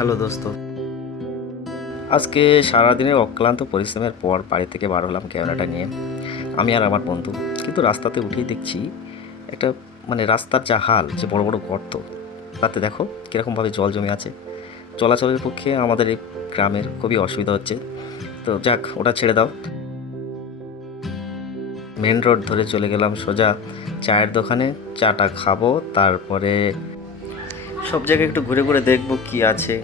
Hello দোস্ত, আজকে সারাদিনের অক্লান্ত পরিশ্রমের পর বাড়ি থেকে বার হলাম ক্যামেরাটা নিয়ে, আমি আর আমার বন্ধু। কিন্তু রাস্তাতে উঠেই দেখছি একটা রাস্তার যা হাল, যে বড় বড় গর্ত, তাতে দেখো কীরকমভাবে জল জমে আছে। চলাচলের পক্ষে আমাদের এই গ্রামের খুবই অসুবিধা হচ্ছে। তো যাক, ওটা ছেড়ে দাও। মেন রোড ধরে চলে গেলাম সোজা চায়ের দোকানে। চাটা খাবো, তারপরে সব জায়গায় একটু ঘুরে ঘুরে দেখবো কি আছে।